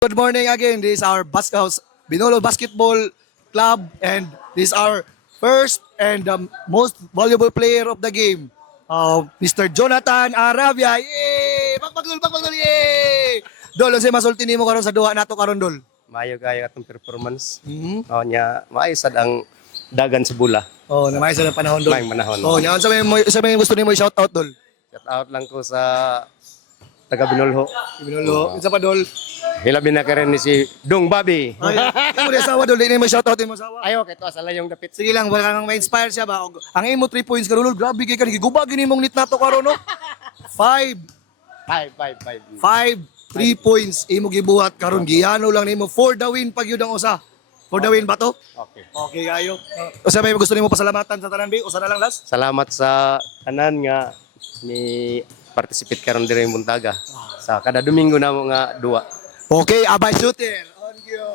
Good morning again. This is our Binolo Basketball Club, and this is our first and most valuable player of the game, Mr. Jonathan Arabia. Yay! Pagpagdul, yay! Dol, kasi masulti nimo karon sa duha nato karon dol. Maayo kaya atong performance. Mhm. O nya maayo sad ang dagan sa bula. Oh, na may sa panahon dol. May manahon. Oh, nya sa may gusto nimo i-shout out dol. Shout out lang ko sa taga Binolho. Binolo, isa pa dol. Hilabi na ka rin ni si Dong Bobby. Ay, imo di asawa dol, di na mo shout out imo asawa. Ayo kay to asala yung dapit. Sige lang, wala kang ma-inspire siya ba? Ang imo 3 points karon, Lord, grabe kay ka giguba gini mong nit nato karon no. 5. 5 3 points imo gibuhat karon giyano lang nimo for the win pag yun ang usa. For the win ba to? Okay. Okay kayo. Usa may gusto nimo pasalamatan sa tanan bi? Usa na lang last. Salamat sa tanan nga ni participate karon diri sa Buntaga. Sa kada Domingo na mo nga duwa. Okay, abay shooter. On you.